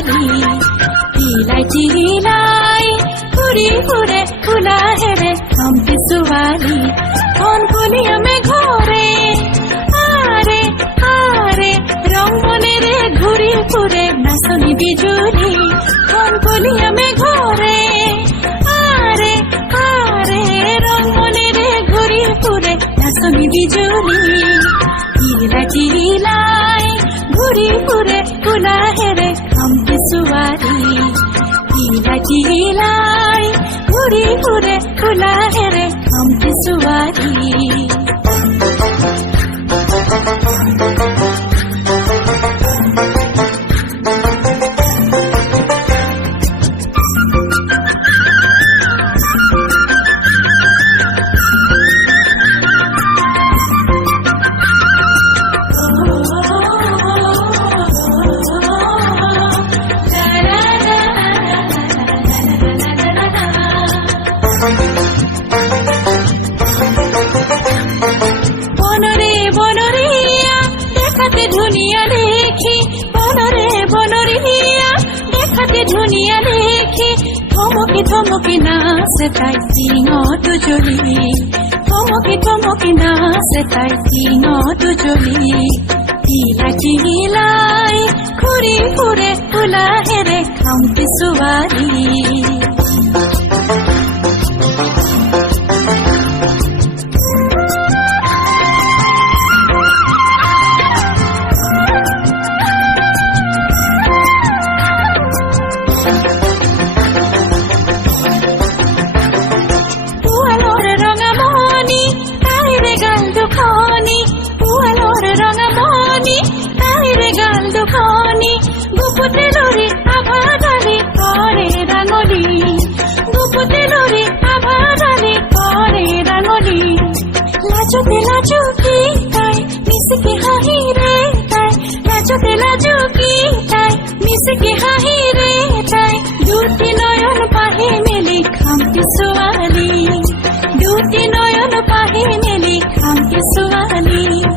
ছোৱালী টিলাই টিলাই ঘূৰি ফুৰে ফুলা হেৰে খামটি ছোৱালী কণ কলীয়া মেঘৰে আৰে আৰে ৰং মনেৰে ঘূৰি ফুৰে নাচনী বিজুলী কণ কলীয়া মেঘৰে আৰে আৰে ৰং মনেৰে ঘূৰি ফুৰে নাচনী বিজুলী টিলাই টিলাই ঘূৰি ফুৰে ফুলা হেৰে খামটি ছোৱালী টিলাই টিলাই ঘূৰি ফুৰে ফুলা হেৰে খামটি ছোৱালী বনরে বনরিয়া দেখাতে ধুনিয়া দেখি বনরে বনরিয়া দেখাতে ধুনিয়া দেখি থমকি থমকি নাচে তাই সিংহত জ্বলি থমকি থমকি নাচে তাই সিংহত জ্বলি টিলাই টিলাই ঘূৰি ফুৰে ফুলা হেৰে খামটি ছোৱালী গুপুতে লৰি আভাদালি কৰে ৰাঙলী গুপুতে লৰি আভাদালি কৰে ৰাঙলী লাজতে লাজুকি তাই মিচিকি হাঁহিৰে তাই লাজতে লাজুকি তাই মিচিকি হাঁহিৰে তাই দুটি নয়ন পাহি মেলি খামটি ছোৱালী দুটি নয়ন পাহি মেলি খামটি ছোৱালী